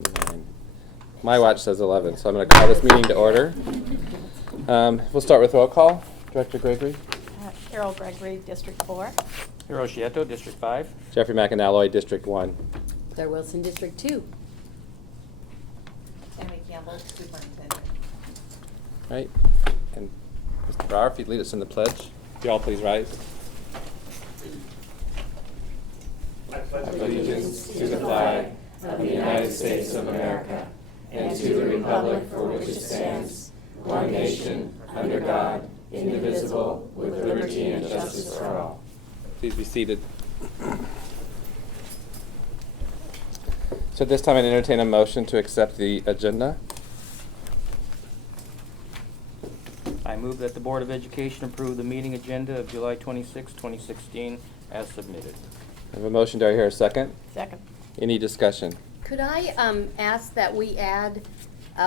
9. My watch says 11, so I'm going to call this meeting to order. We'll start with roll call. Director Gregory. Carol Gregory, District 4. Hiroshieto, District 5. Jeffrey McAnalloy, District 1. Claire Wilson, District 2. Tammy Campbell, Superintendent. Right. And Mr. Brower, if you'd lead us in the pledge. If you all please rise. I pledge allegiance to the flag of the United States of America and to the republic for which it stands, one nation, under God, indivisible, with liberty and justice for all. Please be seated. So at this time, I'd entertain a motion to accept the agenda. I move that the Board of Education approve the meeting agenda of July 26, 2016 as submitted. I have a motion. Do I hear a second? Second. Any discussion? Could I ask that we add,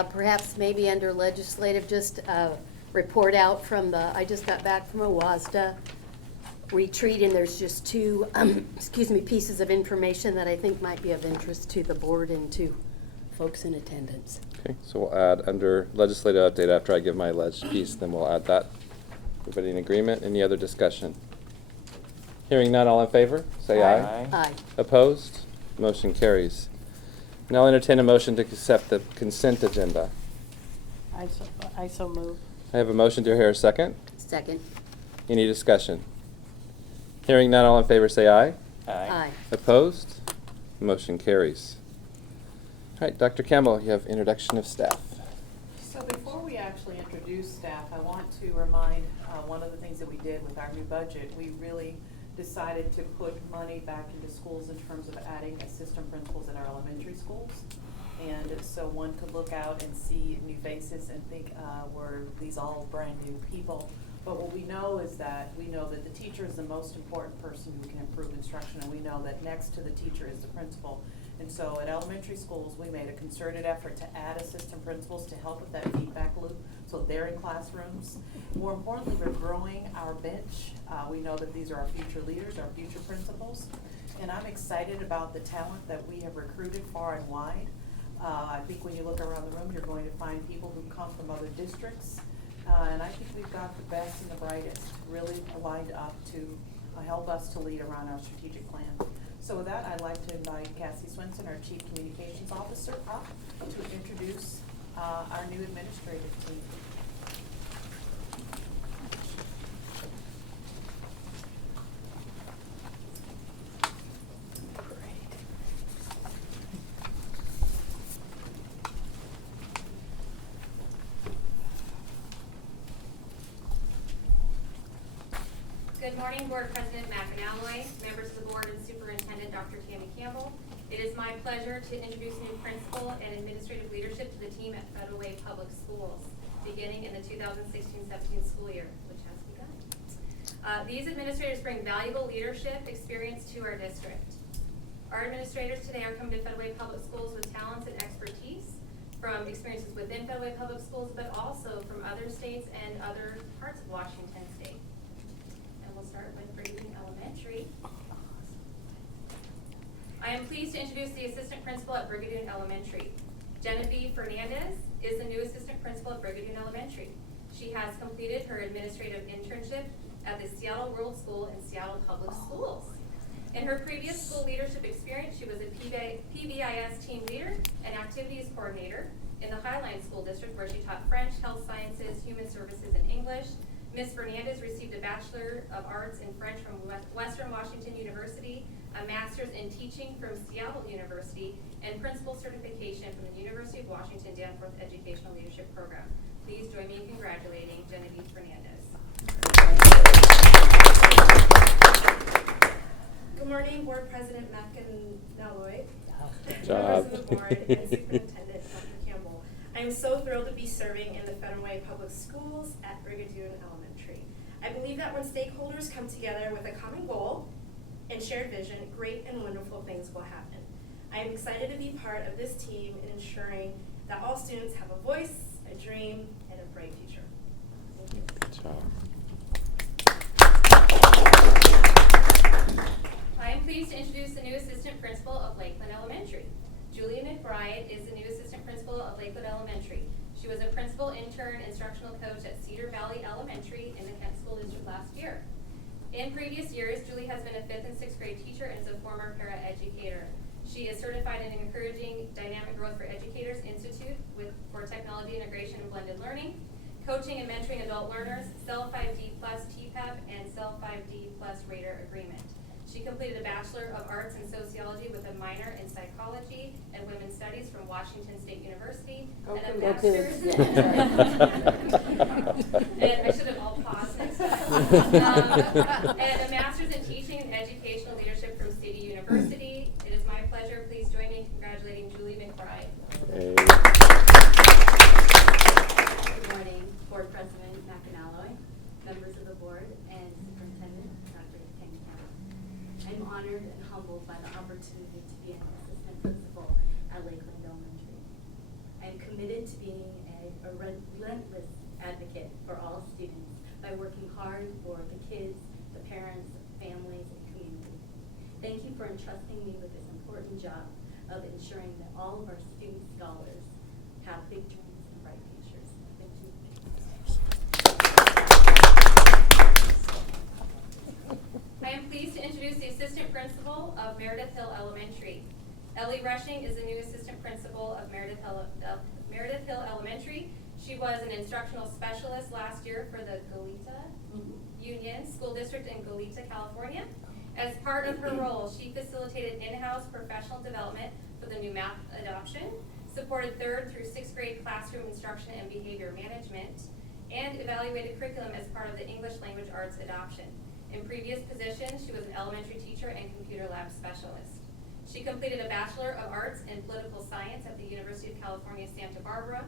perhaps maybe under legislative, just a report out from the, I just got back from a WASDA retreat, and there's just two, pieces of information that I think might be of interest to the board and to folks in attendance. Okay, so we'll add under legislative update after I give my ledge piece, then we'll add that. Everybody in agreement? Any other discussion? Hearing none, all in favor? Say aye. Aye. Opposed? Motion carries. Now I'll entertain a motion to accept the consent agenda. I so move. I have a motion. Do I hear a second? Second. Any discussion? Hearing none, all in favor say aye. Aye. Opposed? Motion carries. All right, Dr. Campbell, you have introduction of staff. So before we actually introduce staff, I want to remind one of the things that we did with our new budget. We really decided to put money back into schools in terms of adding assistant principals in our elementary schools. And so one could look out and see new faces and think, were these all brand new people? But what we know is that the teacher is the most important person who can improve instruction, and we know that next to the teacher is the principal. And so at elementary schools, we made a concerted effort to add assistant principals to help with that feedback loop, so they're in classrooms. More importantly, we're growing our bench. We know that these are our future leaders, our future principals. And I'm excited about the talent that we have recruited far and wide. I think when you look around the room, you're going to find people who come from other districts. And I think we've got the best and the brightest really lined up to help us to lead around our strategic plan. So with that, I'd like to invite Cassie Swinson, our Chief Communications Officer, up to introduce our new administrative team. Good morning, Board President McAnalloy, members of the Board and Superintendent Dr. Tammy Campbell. It is my pleasure to introduce new principal and administrative leadership to the team at Federal Way Public Schools, beginning in the 2016-17 school year, which has begun. These administrators bring valuable leadership experience to our district. Our administrators today are coming to Federal Way Public Schools with talents and expertise from experiences within Federal Way Public Schools, but also from other states and other parts of Washington State. We'll start with Brigham Elementary. I am pleased to introduce the assistant principal at Brigadoon Elementary. Genevieve Fernandez is the new assistant principal at Brigadoon Elementary. She has completed her administrative internship at the Seattle World School in Seattle Public Schools. In her previous school leadership experience, she was a PBIS team leader and activities coordinator in the Highline School District, where she taught French, health sciences, human services, and English. Ms. Fernandez received a Bachelor of Arts in French from Western Washington University, a Master's in Teaching from Seattle University, and Principal Certification from the University of Washington Danforth Educational Leadership Program. Please join me in congratulating Genevieve Fernandez. Good morning, Board President McAnalloy, Good job. members of the Board, and Superintendent Dr. Campbell. I am so thrilled to be serving in the Federal Way Public Schools at Brigadoon Elementary. I believe that when stakeholders come together with a common goal and shared vision, great and wonderful things will happen. I am excited to be part of this team in ensuring that all students have a voice, a dream, and a bright future. Thank you. Good job. I am pleased to introduce the new assistant principal of Lakeland Elementary. Julia McBride is the new assistant principal of Lakewood Elementary. She was a principal, intern, instructional coach at Cedar Valley Elementary in the Kent School District last year. In previous years, Julie has been a 5th and 6th grade teacher and is a former paraeducator. She is certified in Encouraging Dynamic Growth for Educators Institute for Technology Integration and Blended Learning, coaching and mentoring adult learners, CEL 5D Plus TPEP, and CEL 5D Plus Rater Agreement. She completed a Bachelor of Arts in Sociology with a minor in Psychology and Women's Studies from Washington State University, and a Master's. And I should have all paused next time. And a Master's in Teaching and Educational Leadership from City University. It is my pleasure. Please join me in congratulating Julie McBride. Hey. Good morning, Board President McAnalloy, members of the board, and Superintendent Dr. King-Campbell. I'm honored and humbled by the opportunity to be an assistant principal at Lakeland Elementary. I am committed to being a relentless advocate for all students by working hard for the kids, the parents, families, and community. Thank you for entrusting me with this important job of ensuring that all of our student scholars have big dreams and bright futures. Thank you. I am pleased to introduce the assistant principal of Meredith Hill Elementary. Ellie Rushing is the new assistant principal of Meredith Hill Elementary. She was an instructional specialist last year for the Goleta Union School District in Goleta, California. As part of her role, she facilitated in-house professional development for the new math adoption, supported 3rd through 6th grade classroom instruction and behavior management, and evaluated curriculum as part of the English language arts adoption. In previous positions, she was an elementary teacher and computer lab specialist. She completed a Bachelor of Arts in Political Science at the University of California, Santa Barbara,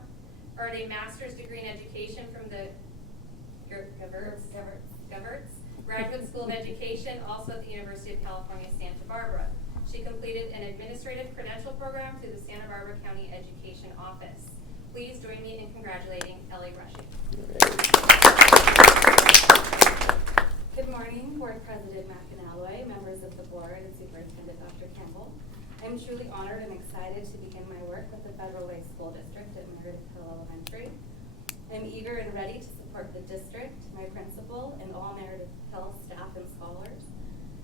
earned a master's degree in education from the Govertz Graduate School of Education, also at the University of California, Santa Barbara. She completed an administrative credential program through the Santa Barbara County Education Office. Please join me in congratulating Ellie Rushing. Good morning, Board President McAnalloy, members of the board, and Superintendent Dr. Campbell. I'm truly honored and excited to begin my work with the Federal Way School District at Meredith Hill Elementary. I'm eager and ready to support the district, my principal, and all Meredith Hill staff and scholars,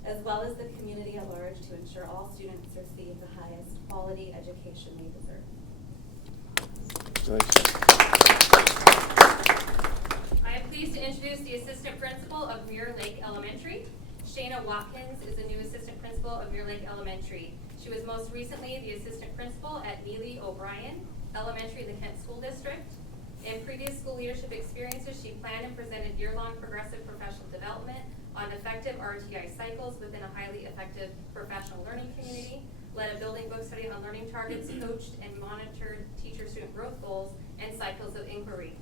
as well as the community at large to ensure all students receive the highest quality education they deserve. I am pleased to introduce the assistant principal of Mirror Lake Elementary. Shayna Watkins is the new assistant principal of Mirror Lake Elementary. She was most recently the assistant principal at Neely O'Brien Elementary in the Kent School District. In previous school leadership experiences, she planned and presented year-long progressive professional development on effective RTI cycles within a highly effective professional learning community, led a building book study on learning targets, coached and monitored teacher-student growth goals and cycles of inquiry,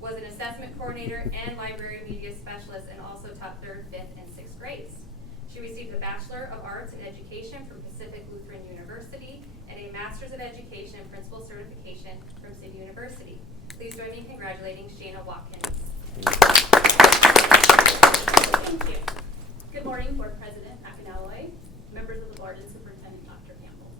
was an assessment coordinator and library media specialist, and also taught 3rd, 5th, and 6th grades. She received a Bachelor of Arts in Education from Pacific Lutheran University and a Master's of Education and Principal Certification from City University. Please join me in congratulating Shayna Watkins. Thank you. Good morning, Board President McAnalloy, members of the board, and Superintendent Dr. Campbell.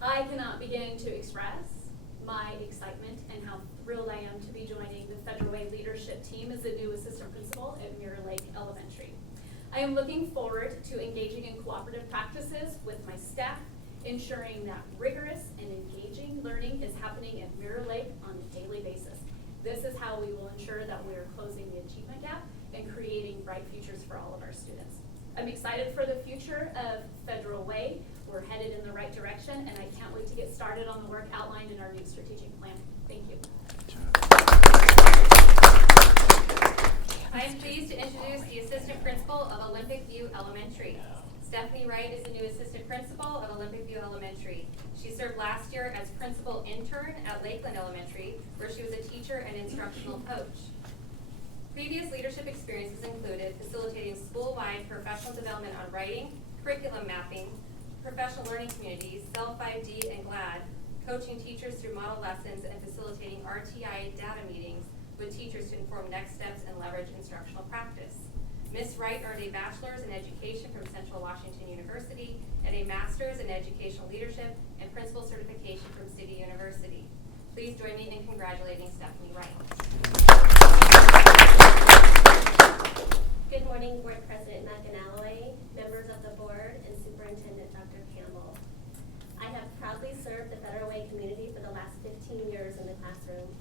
I cannot begin to express my excitement and how thrilled I am to be joining the Federal Way leadership team as the new assistant principal at Mirror Lake Elementary. I am looking forward to engaging in cooperative practices with my staff, ensuring that rigorous and engaging learning is happening at Mirror Lake on a daily basis. This is how we will ensure that we are closing the achievement gap and creating bright futures for all of our students. I'm excited for the future of Federal Way. We're headed in the right direction, and I can't wait to get started on the work outlined in our new strategic plan. Thank you. I am pleased to introduce the assistant principal of Olympic View Elementary. Stephanie Wright is the new assistant principal of Olympic View Elementary. She served last year as principal intern at Lakeland Elementary, where she was a teacher and instructional coach. Previous leadership experiences included facilitating school-wide professional development on writing, curriculum mapping, professional learning communities, CEL 5D and GLAD, coaching teachers through model lessons, and facilitating RTI data meetings with teachers to inform next steps and leverage instructional practice. Ms. Wright earned a bachelor's in education from Central Washington University and a master's in educational leadership and principal certification from City University. Please join me in congratulating Stephanie Wright. Good morning, Board President McAnally, members of the board, and Superintendent Dr. Campbell. I have proudly served the Federal Way community for the last 15 years in the classroom,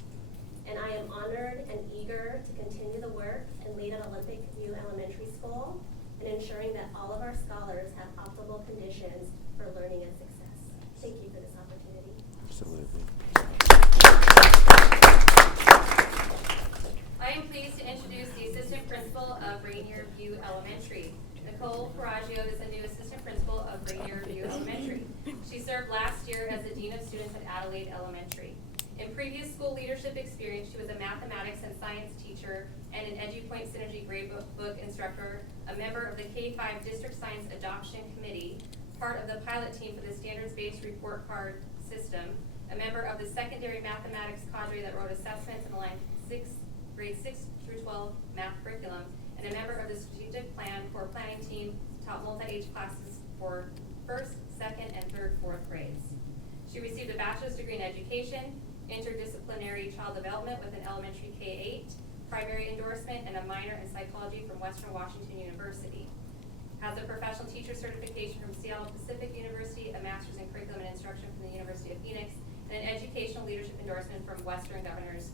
and I am honored and eager to continue the work and lead at Olympic View Elementary School in ensuring that all of our scholars have optimal conditions for learning and success. Thank you for this opportunity. Absolutely. I am pleased to introduce the Assistant Principal of Rainier View Elementary. Nicole Coraggio is the new Assistant Principal of Rainier View Elementary. She served last year as the Dean of Students at Adelaide Elementary. In previous school leadership experience, she was a mathematics and science teacher and an EduPoint Synergy Gradebook instructor, a member of the K-5 District Science Adoption Committee, part of the pilot team for the standards-based report card system, a member of the secondary mathematics cadre that wrote assessments and aligned grades 6 through 12 math curriculum, and a member of the strategic plan for planning team taught multi-age classes for first, second, and third, fourth grades. She received a bachelor's degree in education, interdisciplinary child development with an elementary K-8, primary endorsement, and a minor in psychology from Western Washington University. Has a professional teacher certification from Seattle Pacific University, a master's in curriculum and instruction from the University of Phoenix, and an educational leadership endorsement from Western Governors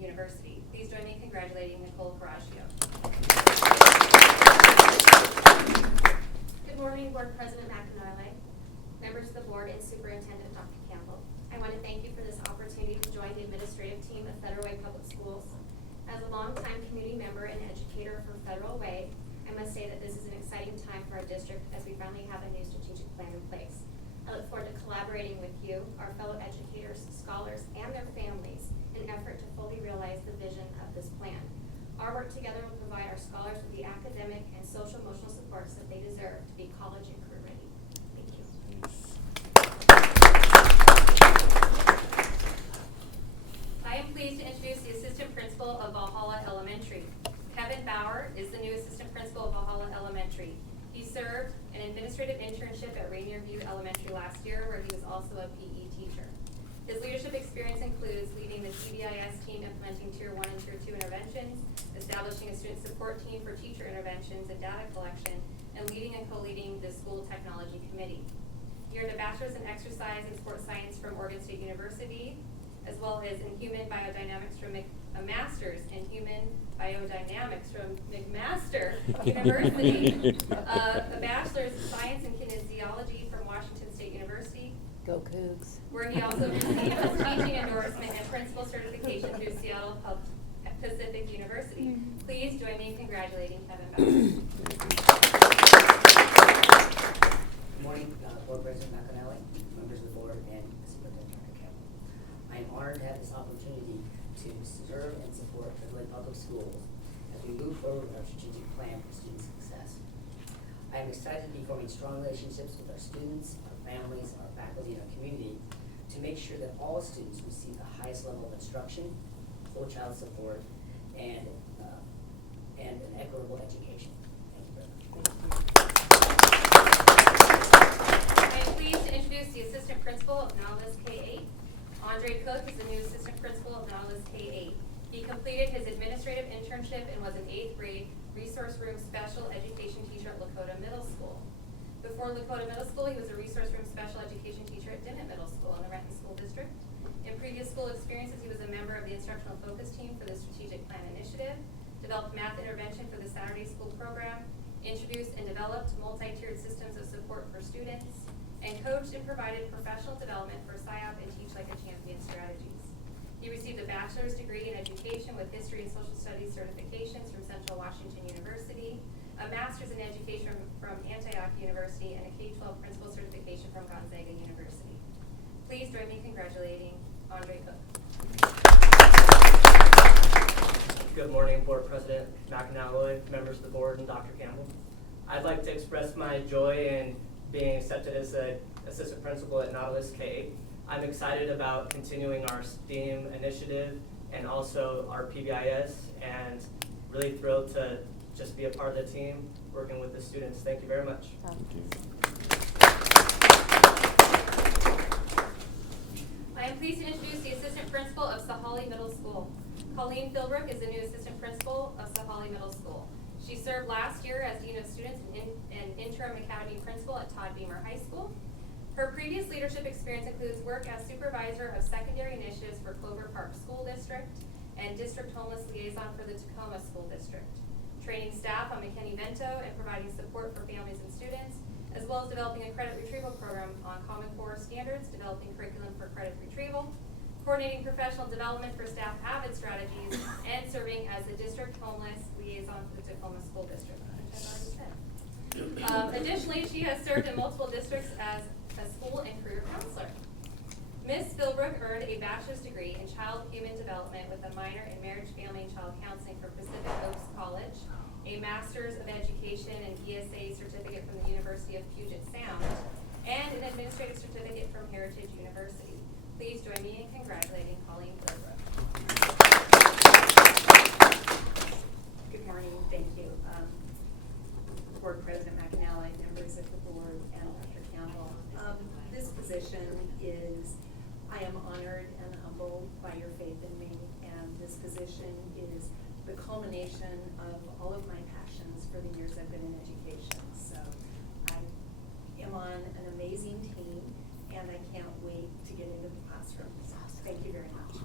University. Please join me in congratulating Nicole Coraggio. Good morning, Board President McAnally, members of the board, and Superintendent Dr. Campbell. I want to thank you for this opportunity to join the administrative team of Federal Way Public Schools. As a longtime community member and educator for Federal Way, I must say that this is an exciting time for our district as we finally have a new strategic plan in place. I look forward to collaborating with you, our fellow educators, scholars, and their families in an effort to fully realize the vision of this plan. Our work together will provide our scholars with the academic and social-emotional supports that they deserve to be college and career ready. Thank you. I am pleased to introduce the Assistant Principal of Valhalla Elementary. Kevin Bauer is the new Assistant Principal of Valhalla Elementary. He served an administrative internship at Rainier View Elementary last year, where he was also a PE teacher. His leadership experience includes leading the PBIS team implementing Tier 1 and Tier 2 interventions, establishing a student support team for teacher interventions and data collection, and leading and co-leading the school technology committee. He earned a bachelor's in exercise and sports science from Oregon State University, as well as in human biodynamics from a master's in human biodynamics from McMaster University, a bachelor's in science and kinesiology from Washington State University, Go Cougs. where he also received his teaching endorsement and principal certification through Seattle Pacific University. Please join me in congratulating Kevin Bauer. Good morning, Board President McAnally, members of the board, and Superintendent Dr. Campbell. I am honored to have this opportunity to serve and support Federal Public Schools as we move forward with our strategic plan for student success. I am excited to be forming strong relationships with our students, our families, our faculty, and our community to make sure that all students receive the highest level of instruction, full child support, and an equitable education. Thank you very much. I am pleased to introduce the Assistant Principal of Nautilus K-8. Andre Cook is the new Assistant Principal of Nautilus K-8. He completed his administrative internship and was an 8th grade resource room special education teacher at Lakota Middle School. Before Lakota Middle School, he was a resource room special education teacher at Dimmitt Middle School in the Renton School District. In previous school experiences, he was a member of the instructional focus team for the Strategic Plan Initiative, developed math intervention for the Saturday School program, introduced and developed multi-tiered systems of support for students, and coached and provided professional development for SIOP and Teach Like a Champion strategies. He received a bachelor's degree in education with history and social studies certifications from Central Washington University, a master's in education from Antioch University, and a K-12 principal certification from Gonzaga University. Please join me in congratulating Andre Cook. Good morning, Board President McAnally, members of the board, and Dr. Campbell. I'd like to express my joy in being accepted as the assistant principal at Nautilus K-8. I'm excited about continuing our STEAM initiative and also our PBIS, and really thrilled to just be a part of the team, working with the students. Thank you very much. I am pleased to introduce the assistant principal of Sahalee Middle School. Colleen Philbrook is the new assistant principal of Sahalee Middle School. She served last year as Dean of Students and interim academy principal at Todd Beamer High School. Her previous leadership experience includes work as supervisor of secondary initiatives for Clover Park School District and district homeless liaison for the Tacoma School District, training staff on McKinney-Vento and providing support for families and students, as well as developing a credit retrieval program on Common Core standards, developing curriculum for credit retrieval, coordinating professional development for staff AVID strategies, and serving as the district homeless liaison for the Tacoma School District, which I've already said. Additionally, she has served in multiple districts as a school and career counselor. Ms. Philbrook earned a bachelor's degree in child human development with a minor in marriage, family, and child counseling from Pacific Oaks College, a master's of education and ESA certificate from the University of Puget Sound, and an administrative certificate from Heritage University. Please join me in congratulating Colleen Philbrook. Good morning, thank you. Board President McAnally, members of the board, and Dr. Campbell. This position is, I am honored and humbled by your faith in me, and this position is the culmination of all of my passions for the years I've been in education. So I am on an amazing team, and I can't wait to get into the classroom. So thank you very much.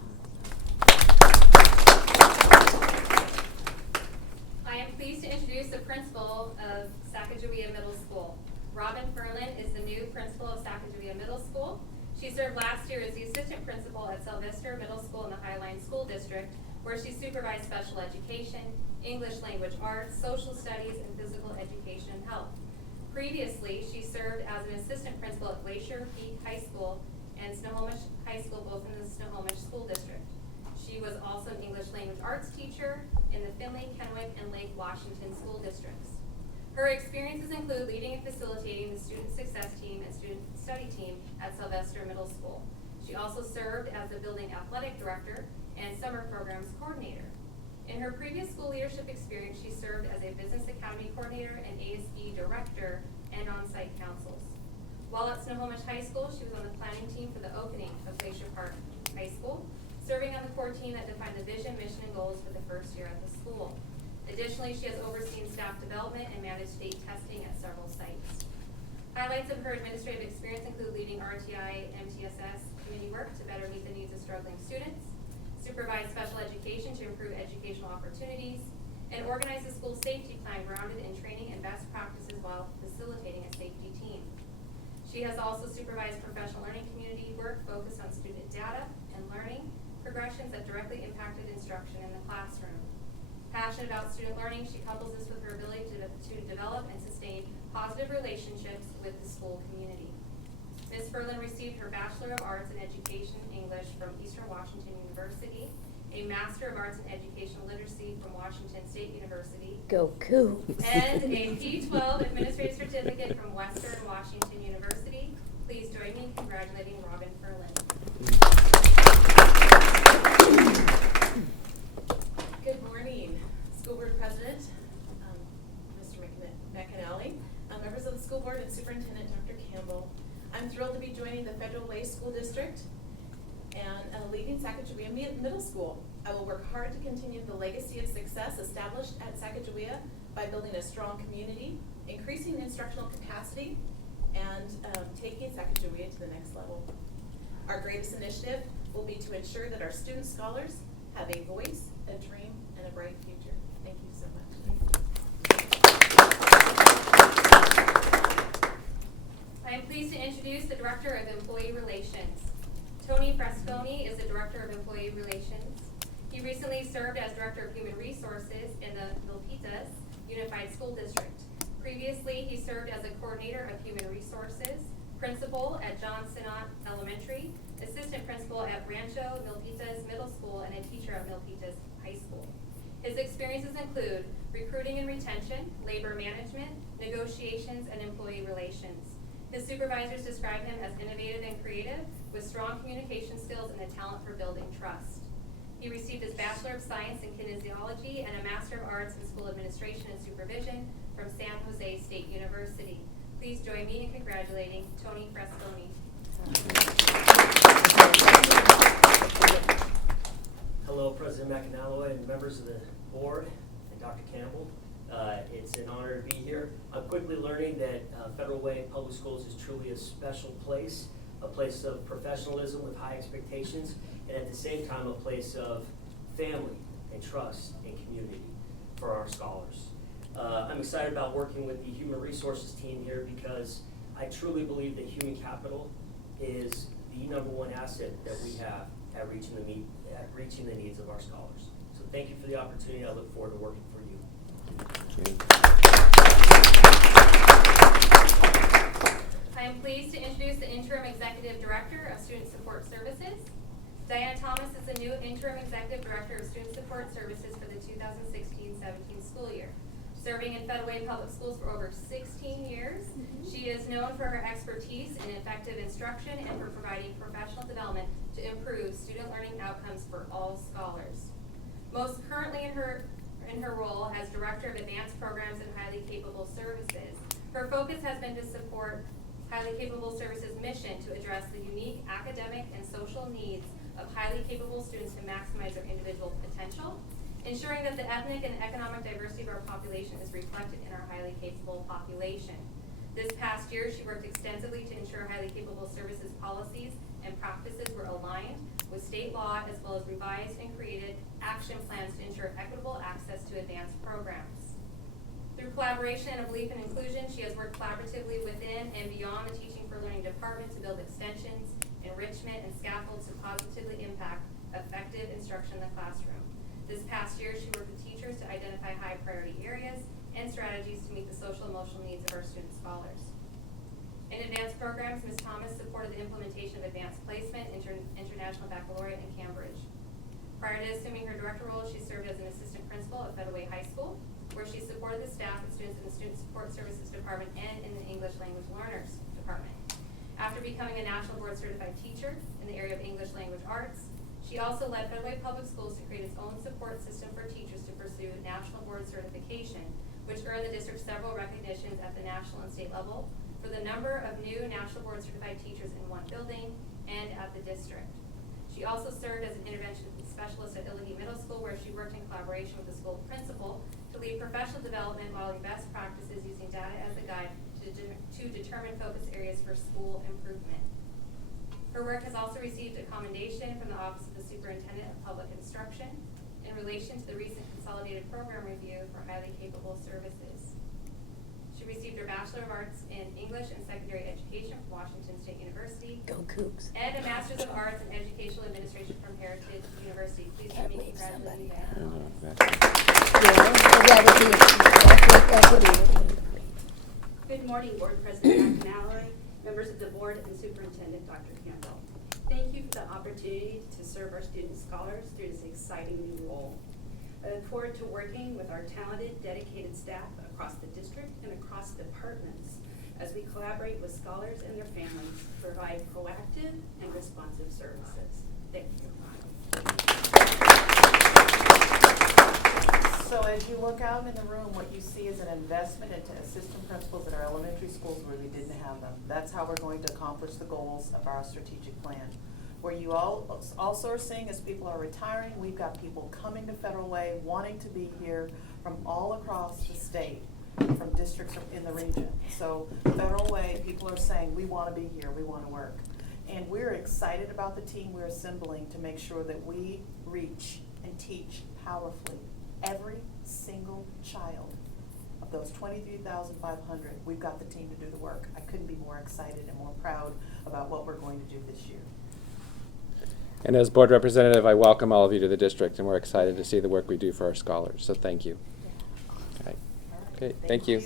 I am pleased to introduce the principal of Sacagawea Middle School. Robin Ferlin is the new principal of Sacagawea Middle School. She served last year as the assistant principal at Sylvester Middle School in the Highline School District, where she supervised special education, English language arts, social studies, and physical education and health. Previously, she served as an assistant principal at Glacier Peak High School and Snohomish High School, both in the Snohomish School District. She was also an English language arts teacher in the Findlay, Kennewick, and Lake Washington school districts. Her experiences include leading and facilitating the student success team and student study team at Sylvester Middle School. She also served as the building athletic director and summer programs coordinator. In her previous school leadership experience, she served as a business academy coordinator and ASB director and on-site councils. While at Snohomish High School, she was on the planning team for the opening of Glacier Park High School, serving on the core team that defined the vision, mission, and goals for the first year at the school. Additionally, she has overseen staff development and managed state testing at several sites. Highlights of her administrative experience include leading RTI and MTSS community work to better meet the needs of struggling students, supervise special education to improve educational opportunities, and organize a school safety plan grounded in training and best practices while facilitating a safety team. She has also supervised professional learning community work focused on student data and learning progressions that directly impacted instruction in the classroom. Passionate about student learning, she couples this with her ability to develop and sustain positive relationships with the school community. Ms. Ferlin received her Bachelor of Arts in Education English from Eastern Washington University, a Master of Arts in Educational Literacy from Washington State University, Go Coo. and a P-12 Administrative Certificate from Western Washington University. Please join me in congratulating Robin Ferlin. Good morning, School Board President, Mr. McAnally, members of the school board and Superintendent Dr. Campbell. I'm thrilled to be joining the Federal Way School District and leading Sacagawea Middle School. I will work hard to continue the legacy of success established at Sacagawea by building a strong community, increasing instructional capacity, and taking Sacagawea to the next level. Our greatest initiative will be to ensure that our student scholars have a voice, a dream, and a bright future. Thank you so much. I am pleased to introduce the Director of Employee Relations. Tony Fresconi is the Director of Employee Relations. He recently served as Director of Human Resources in the Milpitas Unified School District. Previously, he served as a Coordinator of Human Resources, Principal at John Sinnott Elementary, Assistant Principal at Rancho Milpitas Middle School, and a teacher at Milpitas High School. His experiences include recruiting and retention, labor management, negotiations, and employee relations. His supervisors describe him as innovative and creative, with strong communication skills and a talent for building trust. He received his Bachelor of Science in Kinesiology and a Master of Arts in School Administration and Supervision from San Jose State University. Please join me in congratulating Tony Fresconi. Hello, President McAnally and members of the board and Dr. Campbell. It's an honor to be here. I'm quickly learning that Federal Way Public Schools is truly a special place, a place of professionalism with high expectations, and at the same time a place of family and trust and community for our scholars. I'm excited about working with the Human Resources team here because I truly believe that human capital is the #1 asset that we have at reaching the needs of our scholars. So thank you for the opportunity. I look forward to working for you. I am pleased to introduce the Interim Executive Director of Student Support Services. Diana Thomas is the new Interim Executive Director of Student Support Services for the 2016-17 school year. Serving in Federal Way Public Schools for over 16 years, she is known for her expertise in effective instruction and for providing professional development to improve student learning outcomes for all scholars. Most currently in her role as Director of Advanced Programs and Highly Capable Services, her focus has been to support Highly Capable Services' mission to address the unique academic and social needs of highly capable students to maximize their individual potential, ensuring that the ethnic and economic diversity of our population is reflected in our highly capable population. This past year, she worked extensively to ensure highly capable services policies and practices were aligned with state law, as well as revised and created action plans to ensure equitable access to advanced programs. Through collaboration and a belief in inclusion, she has worked collaboratively within and beyond the Teaching for Learning department to build extensions, enrichment, and scaffolds to positively impact effective instruction in the classroom. This past year, she worked with teachers to identify high priority areas and strategies to meet the social and emotional needs of our student scholars. In advanced programs, Ms. Thomas supported the implementation of advanced placement, international baccalaureate, and Cambridge. Prior to assuming her director role, she served as an assistant principal at Federal Way High School, where she supported the staff and students in the Student Support Services Department and in the English Language Learners Department. After becoming a National Board Certified Teacher in the area of English Language Arts, she also led Federal Way Public Schools to create its own support system for teachers to pursue National Board Certification, which earned the district several recognitions at the national and state level for the number of new National Board Certified teachers in one building and at the district. She also served as an intervention specialist at Illinois Middle School, where she worked in collaboration with the school principal to lead professional development, modeling best practices using data as a guide to determine focus areas for school improvement. Her work has also received a commendation from the Office of the Superintendent of Public Instruction in relation to the recent Consolidated Program Review for Highly Capable Services. She received her Bachelor of Arts in English and Secondary Education from Washington State University. Go Cougs. And a Master's of Arts in Educational Administration from Heritage University. Please join me in congratulating Good morning, Board President McAnally, members of the board, and Superintendent Dr. Campbell. Thank you for the opportunity to serve our student scholars through this exciting new role. I look forward to working with our talented, dedicated staff across the district and across departments as we collaborate with scholars and their families to provide proactive and responsive services. Thank you. So as you look out in the room, what you see is an investment into assistant principals at our elementary schools where we didn't have them. That's how we're going to accomplish the goals of our strategic plan. Where you all also are seeing as people are retiring, we've got people coming to Federal Way, wanting to be here from all across the state, from districts in the region. So Federal Way, people are saying, we want to be here, we want to work. And we're excited about the team we're assembling to make sure that we reach and teach powerfully every single child of those 23,500. We've got the team to do the work. I couldn't be more excited and more proud about what we're going to do this year. And as board representative, I welcome all of you to the district, and we're excited to see the work we do for our scholars. So thank you. All right. Okay, thank you.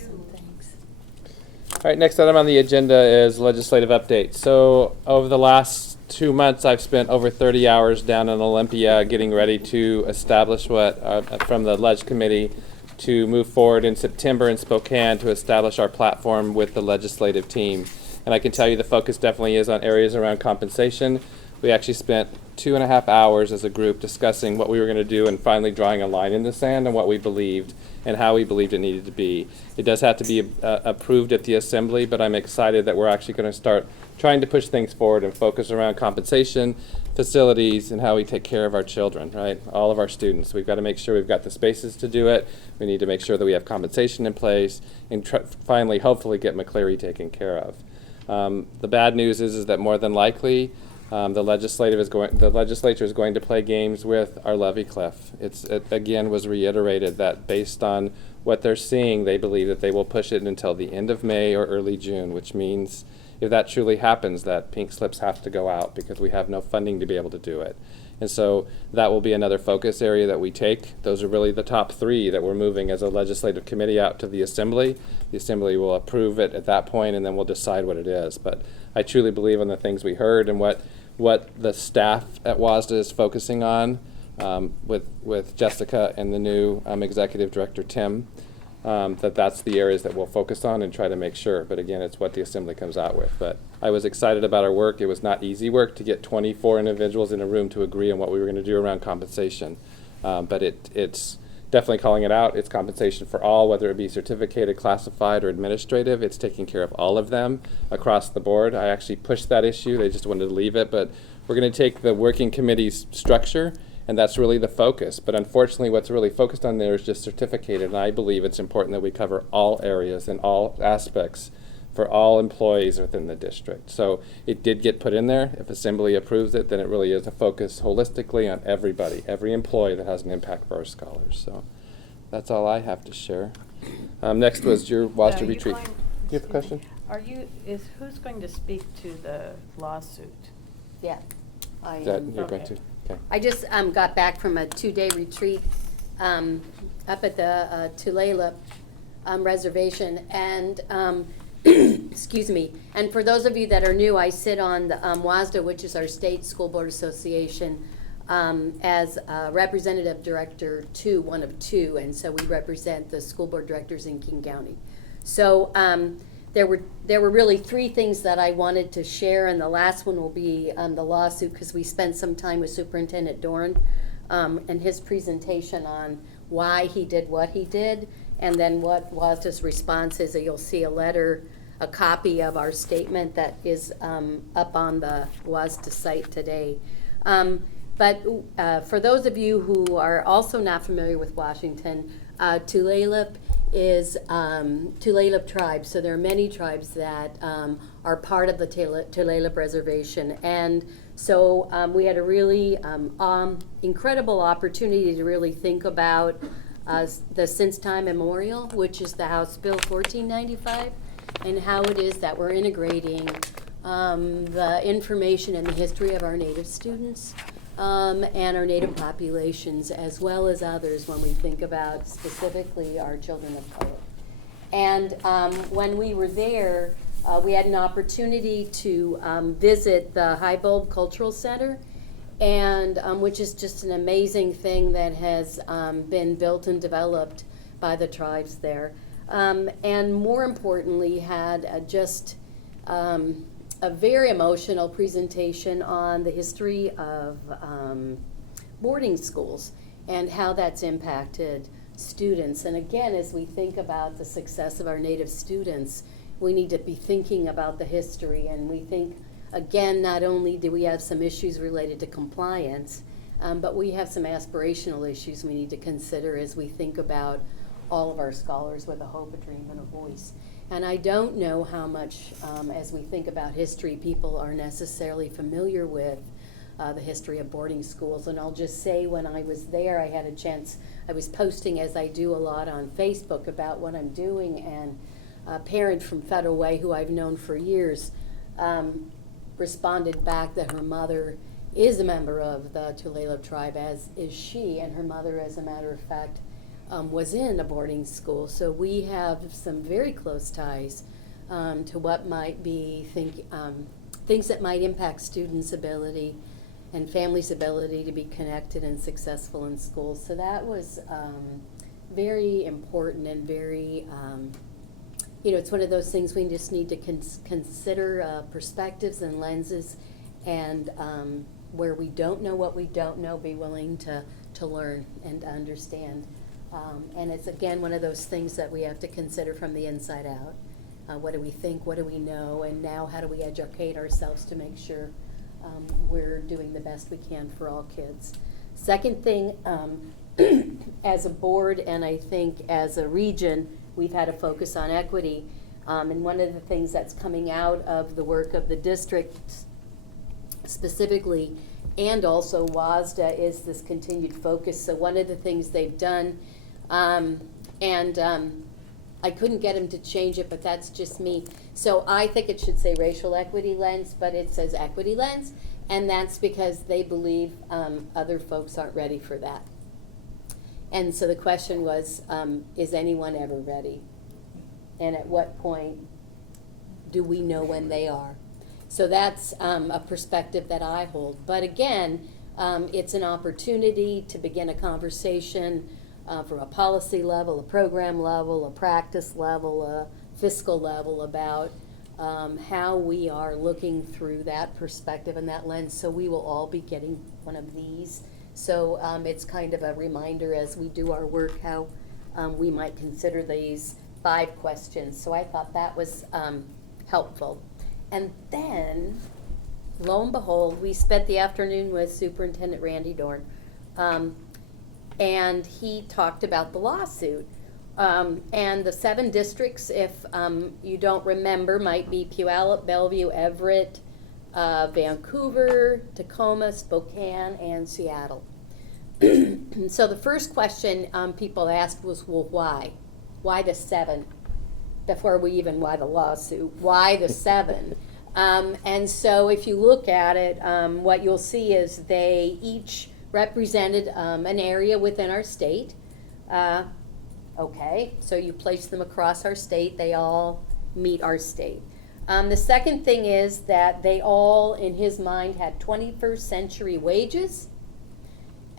All right, next item on the agenda is legislative update. So over the last 2 months, I've spent over 30 hours down in Olympia getting ready to establish from the Leg Committee to move forward in September in Spokane to establish our platform with the legislative team. And I can tell you the focus definitely is on areas around compensation. We actually spent 2.5 hours as a group discussing what we were going to do and finally drawing a line in the sand on what we believed and how we believed it needed to be. It does have to be approved at the assembly, but I'm excited that we're actually going to start trying to push things forward and focus around compensation, facilities, and how we take care of our children, right? All of our students. We've got to make sure we've got the spaces to do it. We need to make sure that we have compensation in place and finally, hopefully, get McCleary taken care of. The bad news is that more than likely, the legislature is going to play games with our levy cliff. It again was reiterated that based on what they're seeing, they believe that they will push it until the end of May or early June, which means if that truly happens, that pink slips have to go out because we have no funding to be able to do it. And so that will be another focus area that we take. Those are really the top 3 that we're moving as a legislative committee out to the Assembly. The Assembly will approve it at that point, and then we'll decide what it is. But I truly believe in the things we heard and what the staff at WASDA is focusing on with Jessica and the new executive director, Tim, that's the areas that we'll focus on and try to make sure. But again, it's what the Assembly comes out with. But I was excited about our work. It was not easy work to get 24 individuals in a room to agree on what we were going to do around compensation. But it's definitely calling it out. It's compensation for all, whether it be certificated, classified, or administrative. It's taking care of all of them across the board. I actually pushed that issue. They just wanted to leave it. But we're going to take the working committee's structure, and that's really the focus. But unfortunately, what's really focused on there is just certificated, and I believe it's important that we cover all areas and all aspects for all employees within the district. So it did get put in there. If Assembly approves it, then it really is a focus holistically on everybody, every employee that has an impact for our scholars. So that's all I have to share. Next was your WASDA retreat. Do you have a question? Who's going to speak to the lawsuit? Yeah. I That am. you're going to? Okay. I just got back from a 2-day retreat up at the Tulalip reservation, and excuse me. And for those of you that are new, I sit on the WASDA, which is our state school board association, as representative director 2, one of 2, and so we represent the school board directors in King County. So there were really 3 things that I wanted to share, and the last one will be the lawsuit, because we spent some time with Superintendent Doran and his presentation on why he did what he did, and then what WASDA's response is. You'll see a letter, a copy of our statement that is up on the WASDA site today. But for those of you who are also not familiar with Washington, Tulalip is Tulalip tribe. So there are many tribes that are part of the Tulalip Reservation. And so we had a really incredible opportunity to really think about the Since Time Immemorial, which is the House Bill 1495, and how it is that we're integrating the information and the history of our Native students and our Native populations, as well as others, when we think about specifically our children of color. And when we were there, we had an opportunity to visit the High Bulb Cultural Center, and which is just an amazing thing that has been built and developed by the tribes there. And more importantly, had just a very emotional presentation on the history of boarding schools and how that's impacted students. And again, as we think about the success of our Native students, we need to be thinking about the history, and we think, again, not only do we have some issues related to compliance, but we have some aspirational issues we need to consider as we think about all of our scholars with a hope, a dream, and a voice. And I don't know how much, as we think about history, people are necessarily familiar with the history of boarding schools. And I'll just say, when I was there, I had a chance, I was posting, as I do a lot on Facebook, about what I'm doing, and a parent from Federal Way, who I've known for years, responded back that her mother is a member of the Tulalip tribe, as is she, and her mother, as a matter of fact, was in a boarding school. So we have some very close ties to what might be things that might impact students' ability and families' ability to be connected and successful in schools. So that was very important and very, it's one of those things we just need to consider perspectives and lenses, and where we don't know what we don't know, be willing to learn and to understand. And it's, again, one of those things that we have to consider from the inside out. What do we think, what do we know, and now how do we educate ourselves to make sure we're doing the best we can for all kids. Second thing, as a board and I think as a region, we've had a focus on equity. And one of the things that's coming out of the work of the district specifically, and also WASDA, is this continued focus. So one of the things they've done, I couldn't get him to change it, but that's just me. So I think it should say racial equity lens, but it says equity lens, and that's because they believe other folks aren't ready for that. And so the question was, is anyone ever ready? And at what point do we know when they are? So that's a perspective that I hold. But again, it's an opportunity to begin a conversation from a policy level, a program level, a practice level, a fiscal level about how we are looking through that perspective and that lens. So we will all be getting one of these. So it's kind of a reminder as we do our work how we might consider these 5 questions. So I thought that was helpful. And then, lo and behold, we spent the afternoon with Superintendent Randy Dorn. And he talked about the lawsuit. And the 7 districts, if you don't remember, might be Puyallup, Bellevue, Everett, Vancouver, Tacoma, Spokane, and Seattle. So the first question people asked was, well, why? Why the 7? Before we even, why the lawsuit? Why the 7? And so if you look at it, what you'll see is they each represented an area within our state. Okay, so you place them across our state, they all meet our state. The second thing is that they all, in his mind, had 21st century wages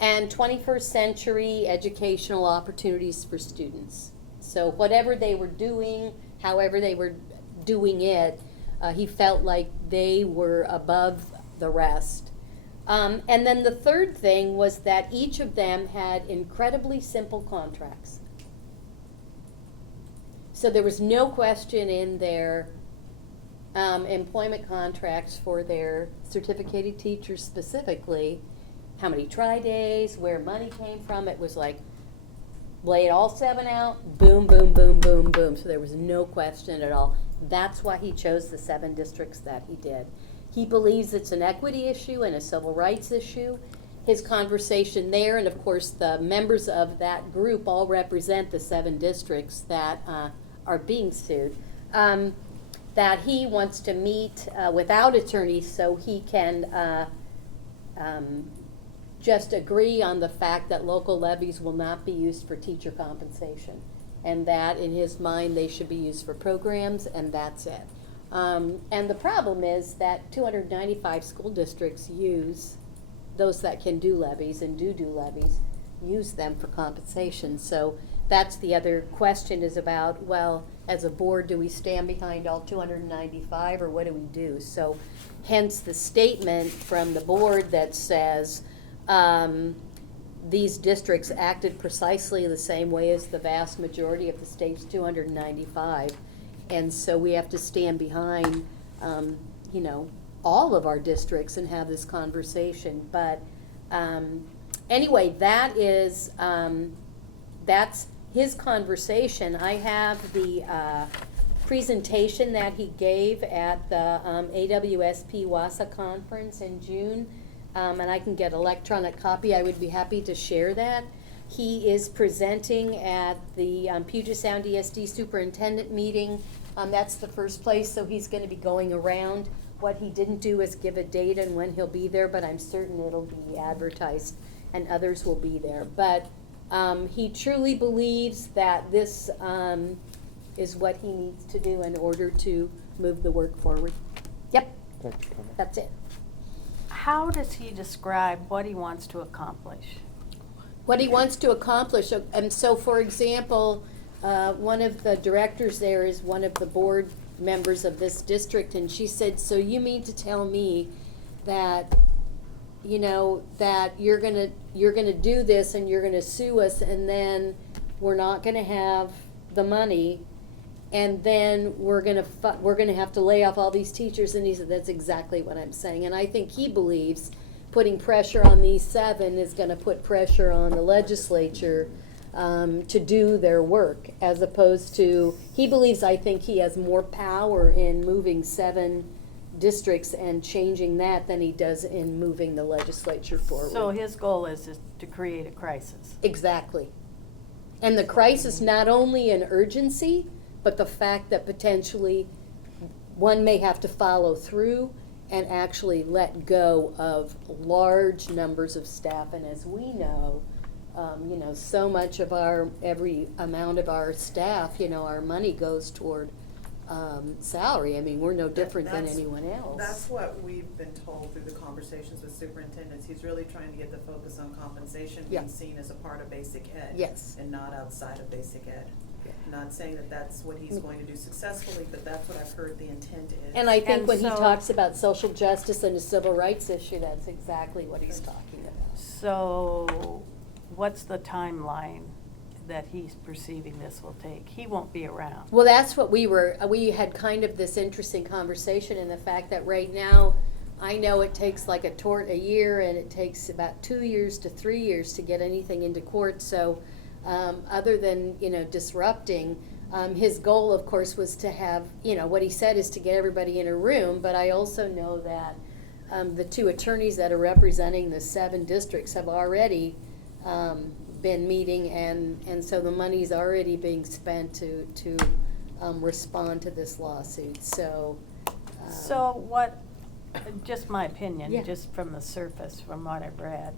and 21st century educational opportunities for students. So whatever they were doing, however they were doing it, he felt like they were above the rest. And then the third thing was that each of them had incredibly simple contracts. So there was no question in their employment contracts for their certificated teachers specifically, how many tri-days, where money came from. It was like, lay it all 7 out, boom, boom, boom, boom, boom. So there was no question at all. That's why he chose the 7 districts that he did. He believes it's an equity issue and a civil rights issue. His conversation there, and of course the members of that group all represent the 7 districts that are being sued, that he wants to meet without attorneys so he can just agree on the fact that local levies will not be used for teacher compensation, and that in his mind they should be used for programs, and that's it. And the problem is that 295 school districts use, those that can do levies and do levies, use them for compensation. So that's the other question, is about, well, as a board, do we stand behind all 295 or what do we do? So hence the statement from the board that says these districts acted precisely the same way as the vast majority of the state's 295. And so we have to stand behind, you know, all of our districts and have this conversation. But anyway, that is, that's his conversation. I have the presentation that he gave at the AWSP WASA conference in June, and I can get an electronic copy. I would be happy to share that. He is presenting at the Puget Sound ESD superintendent meeting. That's the first place, so he's going to be going around. What he didn't do is give a date and when he'll be there, but I'm certain it'll be advertised and others will be there. But he truly believes that this is what he needs to do in order to move the work forward. Yep, that's it. How does he describe what he wants to accomplish? What he wants to accomplish, and so for example, one of the directors there is one of the board members of this district, and she said, so you mean to tell me that you know, that you're gonna do this and you're gonna sue us, and then we're not gonna have the money, and then we're gonna have to lay off all these teachers. And he said, that's exactly what I'm saying. And I think he believes putting pressure on these 7 is gonna put pressure on the legislature to do their work, as opposed to, he believes, I think he has more power in moving 7 districts and changing that than he does in moving the legislature forward. So his goal is to create a crisis. Exactly. And the crisis, not only in urgency, but the fact that potentially one may have to follow through and actually let go of large numbers of staff. And as we know, you know, so much of every amount of our staff, you know, our money goes toward salary. I mean, we're no different than anyone else. That's what we've been told through the conversations with superintendents. He's really trying to get the focus on compensation being seen as a part of basic ed. Yes. And not outside of basic ed. Not saying that that's what he's going to do successfully, but that's what I've heard the intent is. And I think And when he so- talks about social justice and the civil rights issue, that's exactly what he's talking about. So what's the timeline that he's perceiving this will take? He won't be around. Well, that's what we had kind of this interesting conversation in the fact that right now, I know it takes like a year, and it takes about 2 years to 3 years to get anything into court. So other than, you know, disrupting, his goal, of course, was to have, you know, what he said is to get everybody in a room. But I also know that the 2 attorneys that are representing the 7 districts have already been meeting, and so the money's already being spent to respond to this lawsuit. So what, just my opinion, Yeah. just from the surface, from what I've read,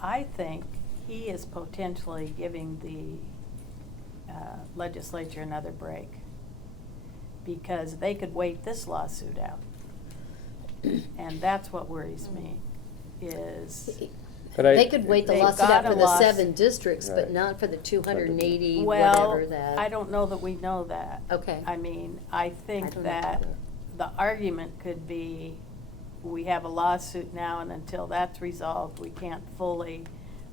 I think he is potentially giving the legislature another break, because they could wait this lawsuit out. And that's what worries me, is they could wait the they've lawsuit got out a for the loss- 7 districts, but Right. not for the 280, Well, whatever that. I don't know that we know that. Okay. I mean, I I think don't know that either. the argument could be, we have a lawsuit now, and until that's resolved, we can't fully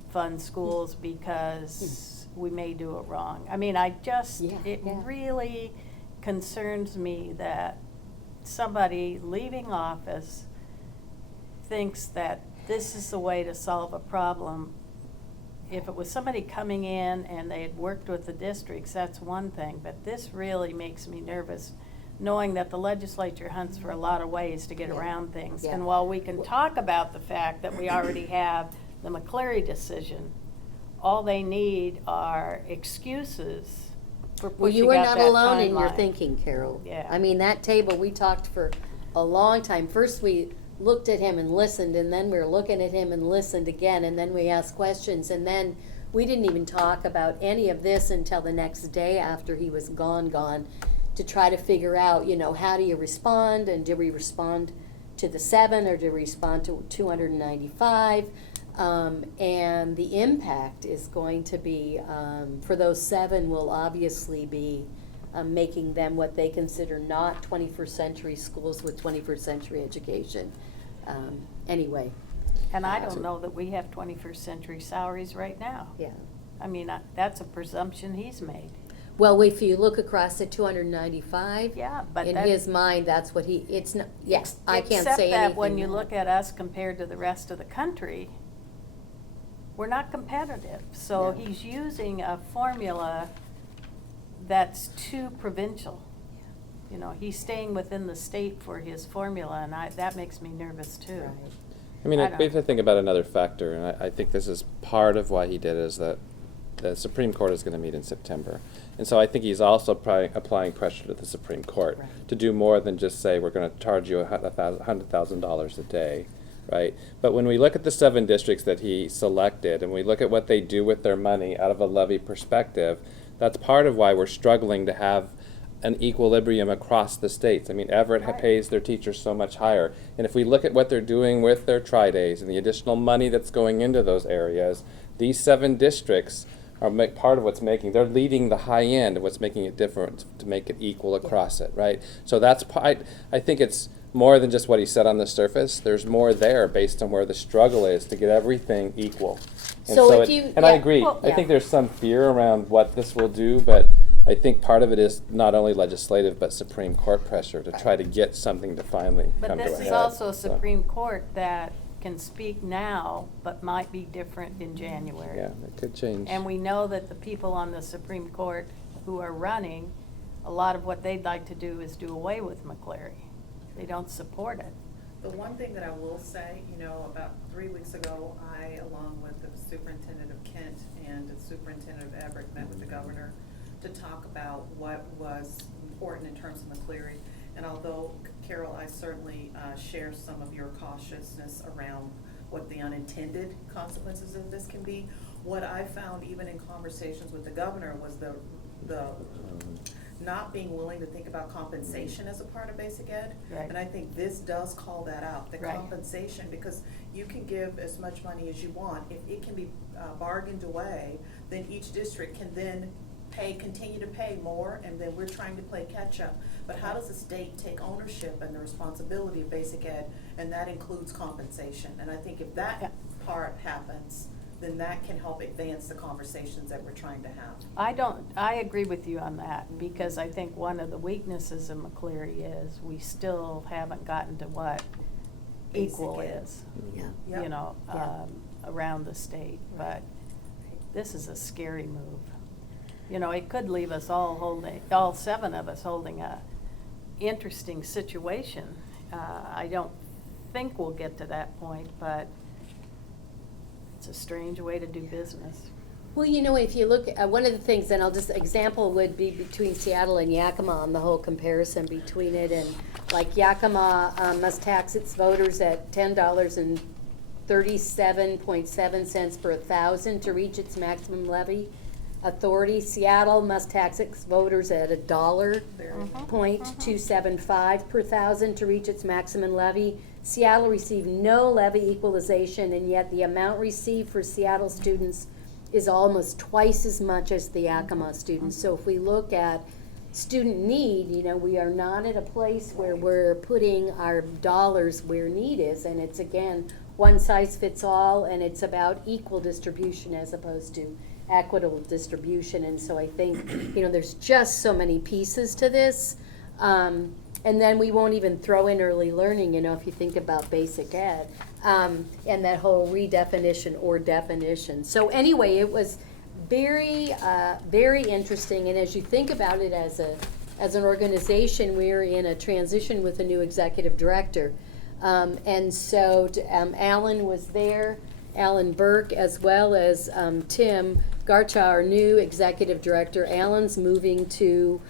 fund schools because we may do it wrong. I mean, it Yeah. really concerns me that somebody leaving office thinks that this is the way to solve a problem. If it was somebody coming in and they had worked with the districts, that's one thing, but this really makes me nervous, knowing that the legislature hunts for a lot of ways to get Yeah. around things. Yeah. And while we can talk about the fact that we already have the McCleary decision, all they need are excuses for Well, you pushing are out not that alone in your timeline. thinking, Carol. Yeah. I mean, that table, we talked for a long time. First, we looked at him and listened, and then we were looking at him and listened again, and then we asked questions, and then we didn't even talk about any of this until the next day after he was gone, to try to figure out, you know, how do you respond, and did we respond to the 7, or did we respond to 295? And the impact is going to be, for those 7 will obviously be making them what they consider not 21st century schools with 21st century education. Anyway. And I don't know that we have 21st century salaries right now. Yeah. I mean, that's a presumption he's made. Well, if you look across the 295, Yeah, but in that- his mind, that's what it's not, yes, I can't say anything. Except that when you more. look at us compared to the rest of the country, we're not competitive. So No. he's using a formula that's too provincial. You know, he's staying within the state for his formula, and that makes me nervous too. Right. I mean, I we don't- have to think about another factor, and I think this is part of why he did it, is that the Supreme Court is going to meet in September. And so I think he's also applying pressure to the Supreme Court Right. to do more than just say, we're going to charge you $100,000 a day, right? But when we look at the 7 districts that he selected, and we look at what they do with their money out of a levy perspective, that's part of why we're struggling to have an equilibrium across the states. I mean, Everett Right. pays their teachers so much higher. And if we look at what they're doing with their tri-days and the additional money that's going into those areas, these 7 districts are part of what's making, they're leading the high end of what's making it different to make it equal across it, right? So that's, I think it's more than just what he said on the surface. There's more there based on where the struggle is to get everything equal. And So if it- you- And I yeah, agree. well, I yeah. think there's some fear around what this will do, but I think part of it is not only legislative, but Supreme Court pressure to try to get something to finally But come to a head. this is also a So, Supreme Court that can speak now, but might be different in January. Yeah, it could change. And we know that the people on the Supreme Court who are running, a lot of what they'd like to do is do away with McCleary. They don't support it. The one thing that I will say, about 3 weeks ago, I, along with the superintendent of Kent and the superintendent of Everett, met with the governor to talk about what was important in terms of McCleary. And although, Carol, I certainly share some of your cautiousness around what the unintended consequences of this can be, what I found even in conversations with the governor was the not being willing to think about compensation as a part of basic ed. Right. And I think this does call that out, the Right. compensation, because you can give as much money as you want. If it can be bargained away, then each district can then continue to pay more, and then we're trying to play catch up. But how does the state take ownership and the responsibility of basic ed, and that includes compensation? And I think if that part happens, then that can help advance the conversations that we're trying to have. I agree with you on that, because I think one of the weaknesses of McCleary is we still haven't gotten to what Basic equal ed. is, Yeah. you around the state. But this is a scary move. It could leave us all 7 of us holding a interesting situation. I don't think we'll get to that point, but it's a strange way to do business. Well, if you look at one of the things, and example would be between Seattle and Yakima on the whole comparison between it, and like Yakima must tax its voters at $10.37.7 per 1,000 to reach its maximum levy authority. Seattle must tax its voters at $1.275 per 1,000 to reach its maximum levy. Seattle received no levy equalization, and yet the amount received for Seattle students is almost twice as much as the Yakima students. So if we look at student need, we are not at a place where we're putting our dollars where need is, and it's, again, one size fits all, and it's about equal distribution as opposed to equitable distribution. And so I think, there's just so many pieces to this. And then we won't even throw in early learning, if you think about basic ed, and that whole redefinition or definition. So anyway, it was very, very interesting. And as you think about it as an organization, we're in a transition with a new executive director. And so Alan was there, Alan Burke, as well as Tim Garcha, our new executive director. Alan's moving to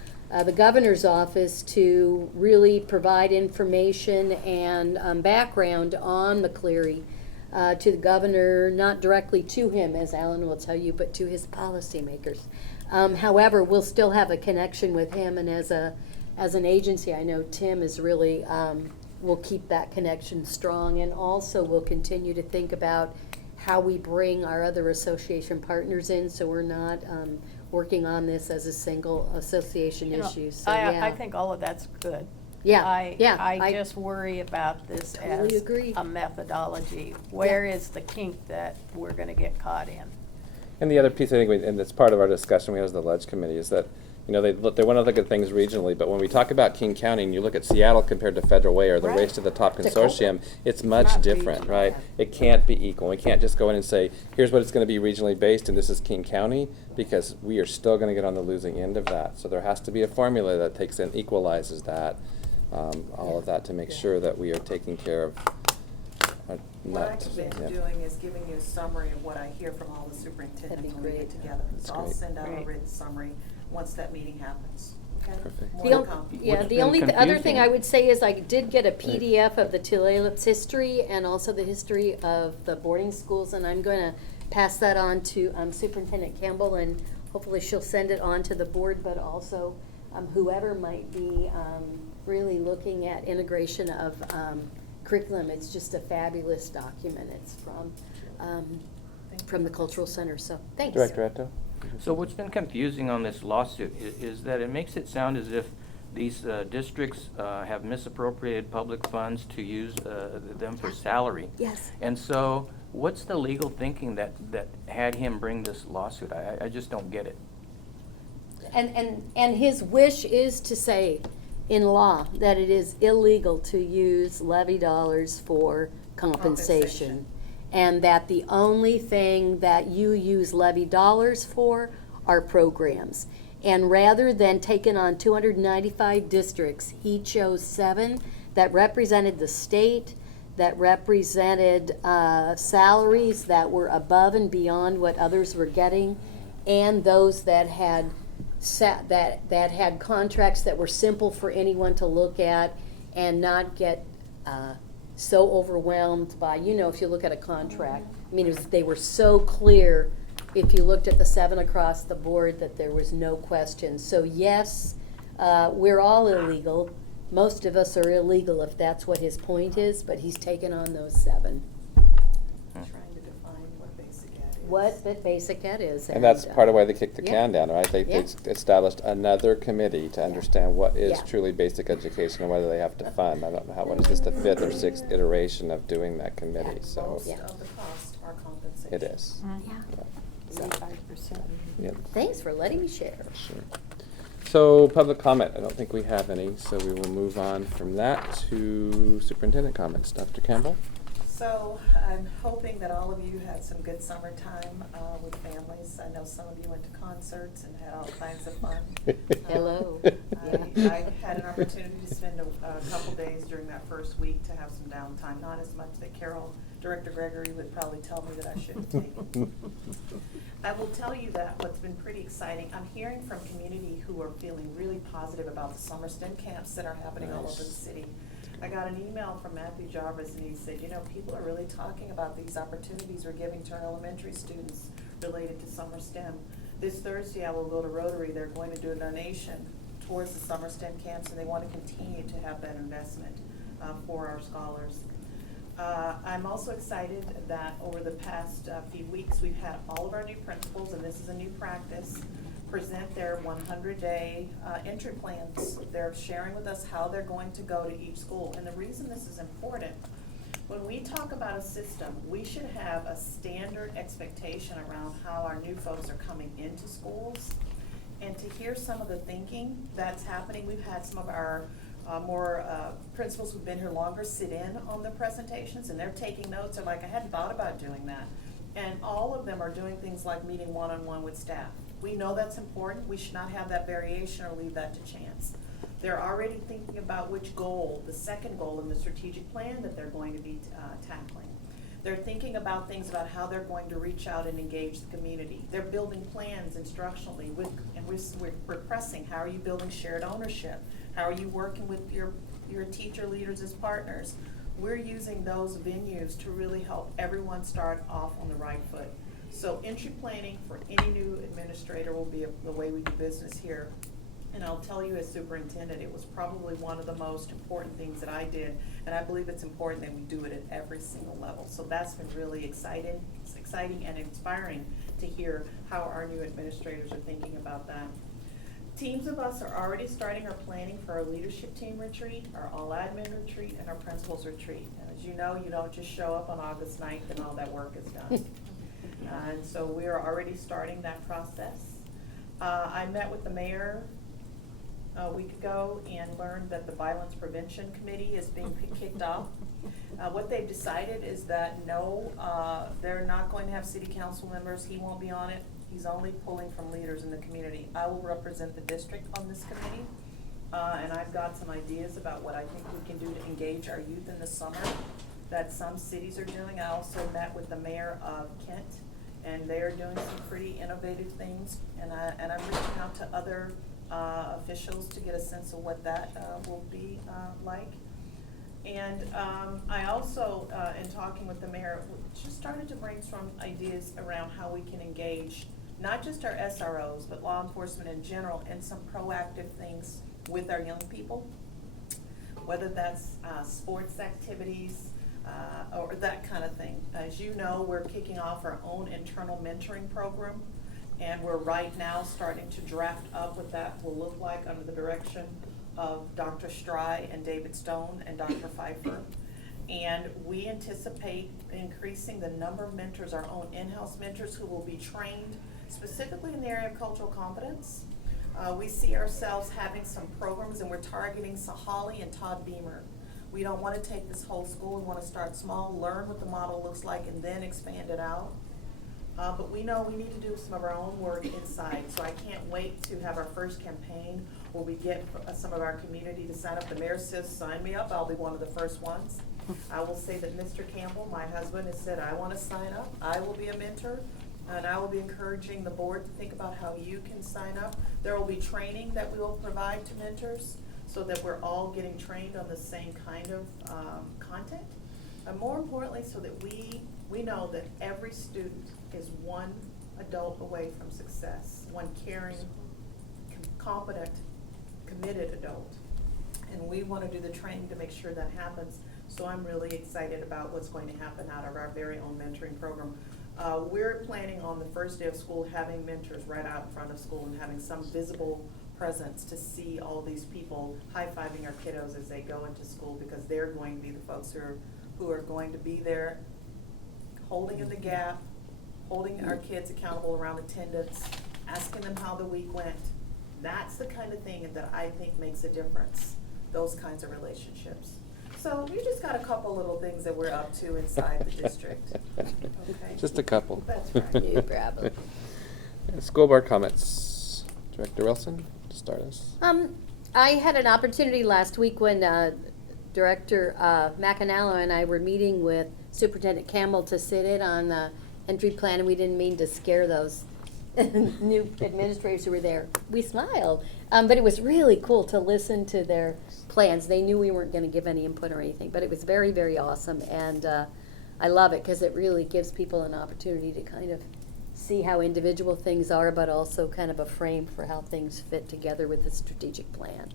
the governor's office to really provide information and background on McCleary to the governor, not directly to him, as Alan will tell you, but to his policymakers. However, we'll still have a connection with him, and as an agency, I know Tim is really will keep that connection strong, and also we'll continue to think about how we bring our other association partners in, so we're not working on this as a single association issue. So, I think all of that's good. Yeah, I I just worry about this totally as agree. a methodology. Where is the kink that we're going to get caught in? And the other piece, I think, and it's part of our discussion we have as the Ledge Committee, is that they want to look at things regionally, but when we talk about King County and you look at Seattle compared to Federal Way or the Right. Race to the Top The consortium, it's much not different, regional, right? yeah. It can't be equal. We can't just go in and say, here's what it's going to be regionally based and this is King County, because we are still going to get on the losing end of that. So there has to be a formula that takes and equalizes that, all of that, to make sure that we are taking care of What I commit to doing is giving you a summary of what I hear from all the superintendents That'd be when we get great. together. That's So I'll great. send out a Great. written summary once that meeting happens. Okay? Perfect. More The to on- come. Yeah, What's the been only other thing confusing- I would say is I did get a PDF of the Tulalip's history and also the history of the boarding schools, and I'm going to pass that on to Superintendent Campbell, and hopefully she'll send it on to the board, but also whoever might be really looking at integration of curriculum. It's just a fabulous document. It's from from the cultural center, so thanks. Director Eto? So what's been confusing on this lawsuit is that it makes it sound as if these districts have misappropriated public funds to use them for salary. Yes. And so what's the legal thinking that had him bring this lawsuit? I just don't get it. And his wish is to say in law that it is illegal to use levy dollars for compensation. And that the only thing that you use levy dollars for are programs. And rather than taking on 295 districts, he chose 7 that represented the state, that represented salaries that were above and beyond what others were getting, and those that had that had contracts that were simple for anyone to look at and not get so overwhelmed by, if you look at a contract. I mean, they were so clear, if you looked at the 7 across the board, that there was no question. So yes, we're all illegal. Most of us are illegal if that's what his point is, but he's taken on those 7. Trying to define what basic ed is. What basic ed is. And that's part of why they kicked the yeah. can down, right? They established another committee to understand what is Yeah. truly basic education and whether they have to fund. I don't know what is this, the 5th or 6th iteration of doing that committee, so. Most of the costs are compensation. It is. Yeah. So, 85%. yep, Thanks for letting me share. sure. So, public comment, I don't think we have any, so we will move on from that to superintendent comments. Dr. Campbell? So I'm hoping that all of you had some good summertime with families. I know some of you went to concerts and had all kinds of fun. Hello. I had an opportunity to spend a couple days during that first week to have some downtime, not as much that Director Gregory would probably tell me that I should have taken. I will tell you that what's been pretty exciting, I'm hearing from community who are feeling really positive about the summer STEM camps that are happening all over the city. I got an email from Matthew Jarvis, and he said, people are really talking about these opportunities we're giving to our elementary students related to summer STEM. This Thursday, I will go to Rotary. They're going to do a donation towards the summer STEM camps, and they want to continue to have that investment for our scholars. I'm also excited that over the past few weeks, we've had all of our new principals, and this is a new practice, present their 100-day entry plans. They're sharing with us how they're going to go to each school. And the reason this is important, when we talk about a system, we should have a standard expectation around how our new folks are coming into schools. And to hear some of the thinking that's happening, we've had some of our more principals who've been here longer sit in on the presentations, and they're taking notes. They're like, I hadn't thought about doing that. And all of them are doing things like meeting one-on-one with staff. We know that's important. We should not have that variation or leave that to chance. They're already thinking about which goal, the second goal in the strategic plan that they're going to be tackling. They're thinking about things about how they're going to reach out and engage the community. They're building plans instructionally, and we're pressing, how are you building shared ownership? How are you working with your teacher leaders as partners? We're using those venues to really help everyone start off on the right foot. So entry planning for any new administrator will be the way we do business here. And I'll tell you as superintendent, it was probably one of the most important things that I did. And I believe it's important that we do it at every single level. So that's been really exciting and inspiring to hear how our new administrators are thinking about that. Teams of us are already starting our planning for our leadership team retreat, our all admin retreat, and our principals retreat. And as you know, you don't just show up on August 9th and all that work is done. And so we are already starting that process. I met with the mayor a week ago and learned that the Violence Prevention Committee is being kicked off. What they've decided is that no, they're not going to have city council members. He won't be on it. He's only pulling from leaders in the community. I will represent the district on this committee, and I've got some ideas about what I think we can do to engage our youth in the summer that some cities are doing. I also met with the mayor of Kent, and they are doing some pretty innovative things, and I'm reaching out to other officials to get a sense of what that will be like. And I also, in talking with the mayor, just started to brainstorm ideas around how we can engage not just our SROs, but law enforcement in general, and some proactive things with our young people, whether that's sports activities, or that kind of thing. As you know, we're kicking off our own internal mentoring program, and we're right now starting to draft up what that will look like under the direction of Dr. Stry and David Stone and Dr. Pfeiffer. And we anticipate increasing the number of mentors, our own in-house mentors who will be trained specifically in the area of cultural competence. We see ourselves having some programs, and we're targeting Sahali and Todd Beamer. We don't want to take this whole school. We want to start small, learn what the model looks like, and then expand it out. But we know we need to do some of our own work inside, so I can't wait to have our first campaign where we get some of our community to sign up. The mayor says, sign me up, I'll be one of the first ones. I will say that Mr. Campbell, my husband, has said, I want to sign up. I will be a mentor, and I will be encouraging the board to think about how you can sign up. There will be training that we will provide to mentors so that we're all getting trained on the same kind of content. And more importantly, so that we know that every student is one adult away from success, one caring, competent, committed adult. And we want to do the training to make sure that happens. So I'm really excited about what's going to happen out of our very own mentoring program. We're planning on the first day of school having mentors right out in front of school and having some visible presence to see all these people high-fiving our kiddos as they go into school, because they're going to be the folks who are going to be there holding in the gap, holding our kids accountable around attendance, asking them how the week went. That's the kind of thing that I think makes a difference, those kinds of relationships. So we just got a couple little things that we're up to inside the district. Okay. Just a couple. That's right. You grab 'em. School board comments. Director Wilson, to start us. I had an opportunity last week when Director Macanello and I were meeting with Superintendent Campbell to sit in on the entry plan, and we didn't mean to scare those new administrators who were there. We smiled, but it was really cool to listen to their plans. They knew we weren't going to give any input or anything, but it was very, very awesome, and I love it because it really gives people an opportunity to kind of see how individual things are, but also kind of a frame for how things fit together with the strategic plan.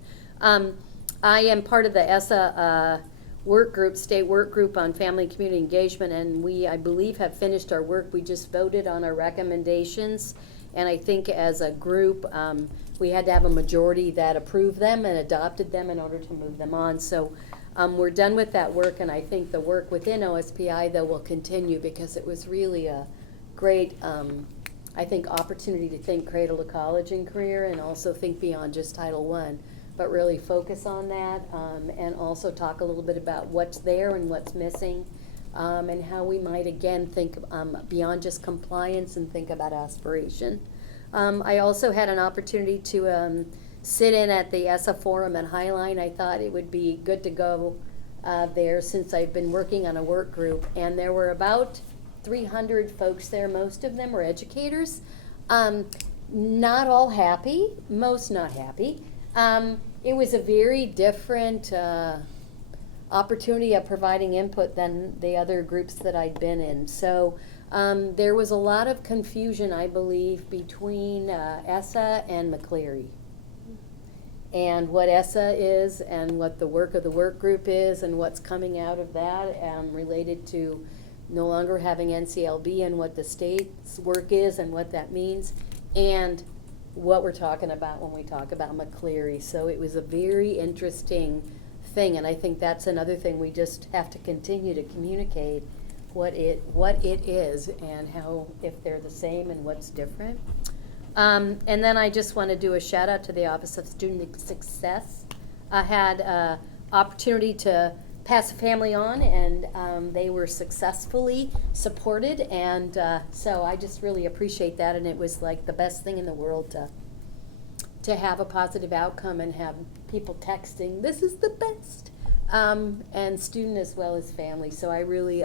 I am part of the ESSA work group, state work group on family and community engagement, and we, I believe, have finished our work. We just voted on our recommendations, and I think as a group, we had to have a majority that approved them and adopted them in order to move them on. So we're done with that work, and I think the work within OSPI, though, will continue because it was really a great, I think, opportunity to think cradle to college and career, and also think beyond just Title I, but really focus on that, and also talk a little bit about what's there and what's missing, and how we might again think beyond just compliance and think about aspiration. I also had an opportunity to sit in at the ESSA forum at Highline. I thought it would be good to go there since I've been working on a work group, and there were about 300 folks there. Most of them were educators. Not all happy, most not happy. It was a very different opportunity of providing input than the other groups that I'd been in. So there was a lot of confusion, I believe, between ESSA and McCleary. And what ESSA is and what the work of the work group is and what's coming out of that related to no longer having NCLB and what the state's work is and what that means, and what we're talking about when we talk about McCleary. So it was a very interesting thing, and I think that's another thing we just have to continue to communicate what it is and how, if they're the same and what's different. And then I just want to do a shout out to the Office of Student Success. I had opportunity to pass a family on, and they were successfully supported, and so I just really appreciate that, and it was like the best thing in the world to have a positive outcome and have people texting, this is the best, and student as well as family. So I really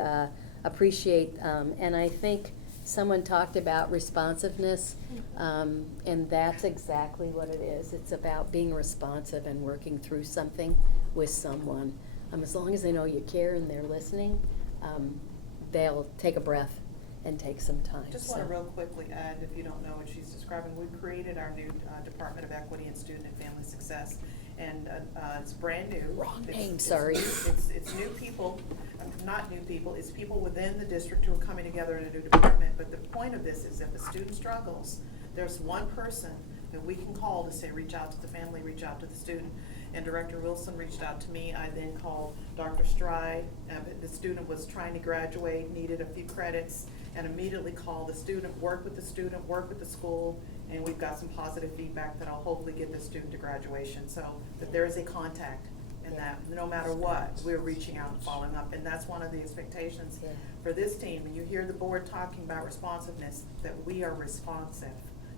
appreciate, and I think someone talked about responsiveness, and that's exactly what it is. It's about being responsive and working through something with someone. As long as they know you care and they're listening, they'll take a breath and take some time. Just want to real quickly add, if you don't know what she's describing, we created our new Department of Equity and Student and Family Success, and it's brand new. Wrong name, sorry. It's new people. not new people, it's people within the district who are coming together in a new department. But the point of this is if a student struggles, there's one person that we can call to say, reach out to the family, reach out to the student. And Director Wilson reached out to me. I then called Dr. Stride. The student was trying to graduate, needed a few credits, and immediately called the student, work with the school, and we've got some positive feedback that I'll hopefully get the student to graduation. So that there is a contact, and that no matter what, we're reaching out and following up. And that's one of the expectations for this team. And you hear the board talking about responsiveness, that we are responsive,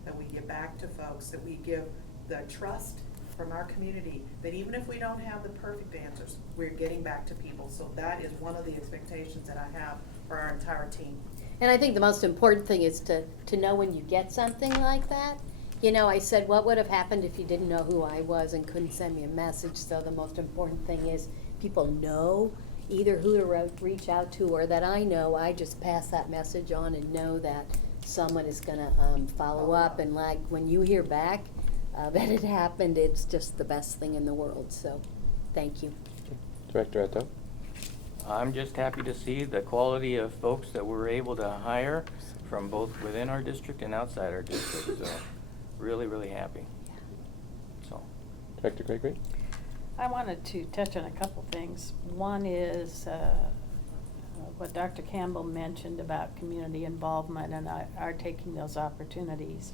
that we get back to folks, that we give the trust from our community, that even if we don't have the perfect answers, we're getting back to people. So that is one of the expectations that I have for our entire team. And I think the most important thing is to know when you get something like that. You know, I said, what would have happened if you didn't know who I was and couldn't send me a message? So the most important thing is people know either who to reach out to, or that I know, I just pass that message on and know that someone is going to follow up. And like when you hear back that it happened, it's just the best thing in the world. So thank you. Director Eto? I'm just happy to see the quality of folks that we're able to hire from both within our district and outside our district. So really, really happy. So. Director Gregory? I wanted to touch on a couple things. One is what Dr. Campbell mentioned about community involvement and our taking those opportunities.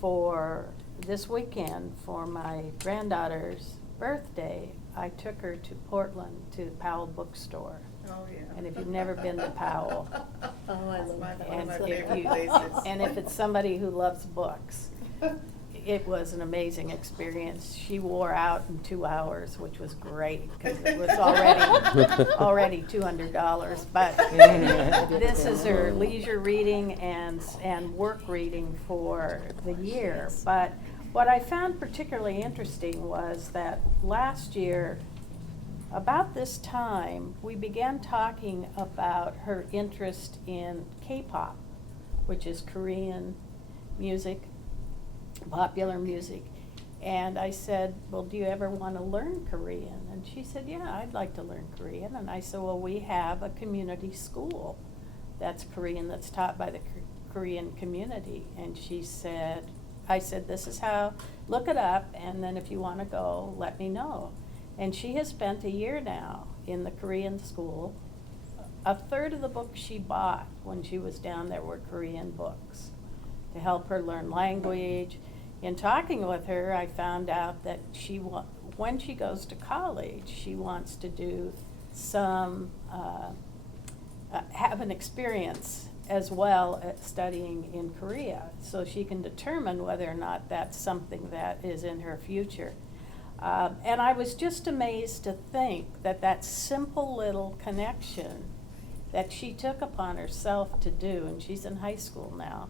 For this weekend, for my granddaughter's birthday, I took her to Portland to the Powell Bookstore. Oh, yeah. And if you've never been to Powell, Oh, I love One of and my if favorite you, places. and if it's somebody who loves books, it was an amazing experience. She wore out in 2 hours, which was great because it was already $200. But this is her leisure reading and work reading for the year. But what I found particularly interesting was that last year, about this time, we began talking about her interest in K-pop, which is Korean music, popular music. And I said, well, do you ever want to learn Korean? And she said, yeah, I'd like to learn Korean. And I said, well, we have a community school that's Korean, that's taught by the Korean community. And she said, I said, this is how, look it up, and then if you want to go, let me know. And she has spent a year now in the Korean school. A third of the books she bought when she was down there were Korean books to help her learn language. In talking with her, I found out that when she goes to college, she wants to do some, have an experience as well as studying in Korea, so she can determine whether or not that's something that is in her future. And I was just amazed to think that that simple little connection that she took upon herself to do, and she's in high school now,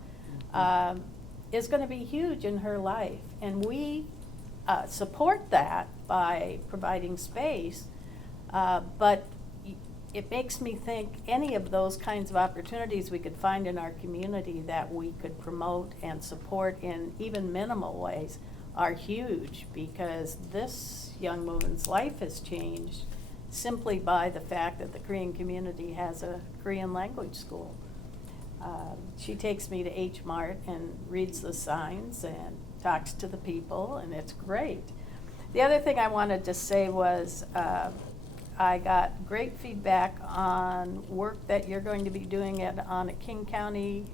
is going to be huge in her life. And we support that by providing space, but it makes me think any of those kinds of opportunities we could find in our community that we could promote and support in even minimal ways are huge, because this young woman's life has changed simply by the fact that the Korean community has a Korean language school. She takes me to H Mart and reads the signs and talks to the people, and it's great. The other thing I wanted to say was I got great feedback on work that you're going to be doing on a King County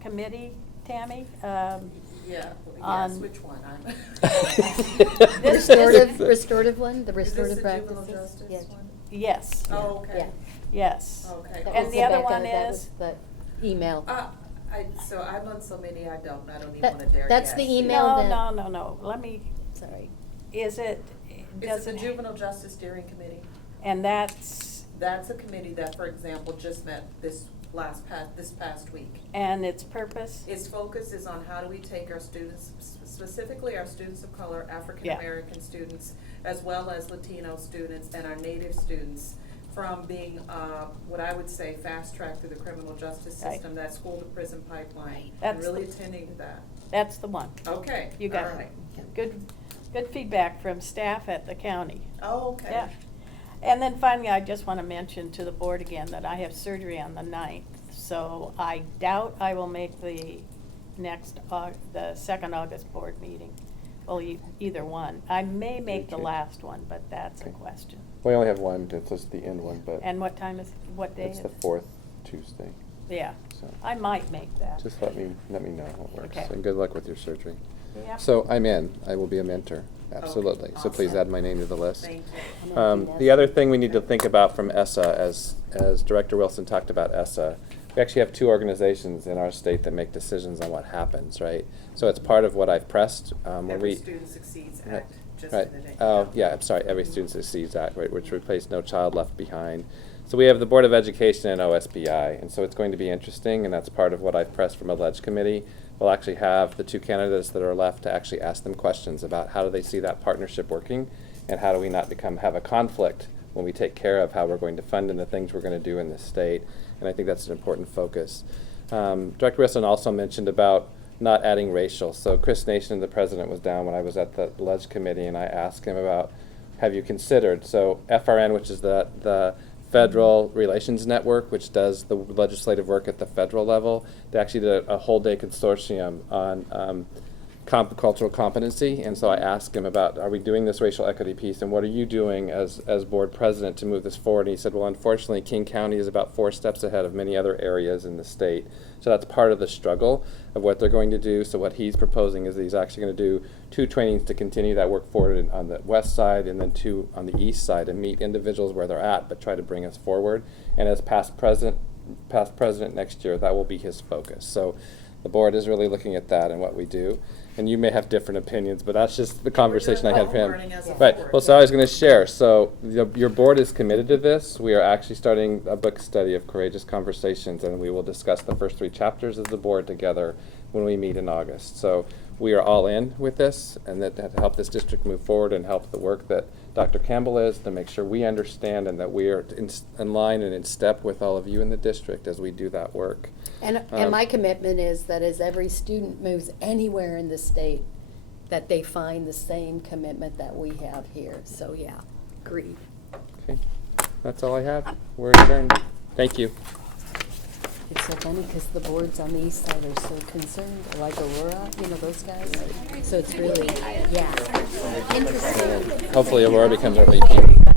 committee, Tammy. Yeah, on- yes, which one? Restorative one, the restorative Is this the juvenile practices? justice Yes. one? Yes. Oh, okay. Yeah. Yes. Okay. That And was the other Rebecca, one that is? was the email. So I'm on so many, I don't even want to dare That's guess. the email No, that- no. Let me, Sorry. is it, Is does it the it, Juvenile Justice Steering Committee? and that's, That's a committee that, for example, just met this past week. and its purpose? Its focus is on how do we take our students, specifically our students of color, African American students, as well as Latino students and our Native students, from being what I would say fast-tracked through the criminal justice Right. system, that school to prison pipeline, and That's really the- attending to that. That's the one. Okay, You got all it. right. Good feedback from staff at the county. Oh, okay. Yeah. And then finally, I just want to mention to the board again that I have surgery on the 9th. So I doubt I will make the the second August board meeting. Well, either one. I may make the last one, but that's a question. We only have one, it's just the end one, but. And what time what day It's is the it? 4th Tuesday. Yeah, So I might make that. just let me know how it works. Okay. And good luck with your surgery. Yep. So I'm in. I will be a mentor. Absolutely. Okay, So please awesome. add my name to the list. Thank you. The other thing we need to think about from ESSA, as Director Wilson talked about ESSA, we actually have 2 organizations in our state that make decisions on what happens, right? So it's part of what I've pressed. When Every we, Student Succeeds Right, Act, just right. for the day. Oh, yeah, I'm sorry, Every Student Succeeds Act, right, which replaced No Child Left Behind. So we have the Board of Education and OSBI, and so it's going to be interesting, and that's part of what I've pressed from a ledge committee. We'll actually have the 2 candidates that are left to actually ask them questions about how do they see that partnership working, and how do we not have a conflict when we take care of how we're going to fund and the things we're going to do in this state. And I think that's an important focus. Director Wilson also mentioned about not adding racial. So Chris Nation, the president, was down when I was at the ledge committee, and I asked him about, have you considered, so FRN, which is the Federal Relations Network, which does the legislative work at the federal level, they actually did a whole day consortium on cultural competency, and so I asked him about, are we doing this racial equity piece, and what are you doing as board president to move this forward? And he said, well, unfortunately, King County is about 4 steps ahead of many other areas in the state. So that's part of the struggle of what they're going to do. So what he's proposing is that he's actually going to do 2 trainings to continue that work forward on the west side, and then 2 on the east side, and meet individuals where they're at, but try to bring us forward. And as past president next year, that will be his focus. So the board is really looking at that and what we do. And you may have different opinions, but that's just the conversation I had with him. learning as a Right. board. Well, so I was going to share. So your board is committed to this. We are actually starting a book study of Courageous Conversations, and we will discuss the first 3 chapters of the board together when we meet in August. So we are all in with this, and that to help this district move forward and help the work that Dr. Campbell is, to make sure we understand and that we are in line and in step with all of you in the district as we do that work. And my commitment is that as every student moves anywhere in the state, that they find the same commitment that we have here. So, yeah, agreed. Okay, that's all I have. We're adjourned. Thank you. It's so funny because the boards on the east side are so concerned, like Aurora, those guys. So it's really, yeah, interesting. Hopefully Aurora becomes our VP.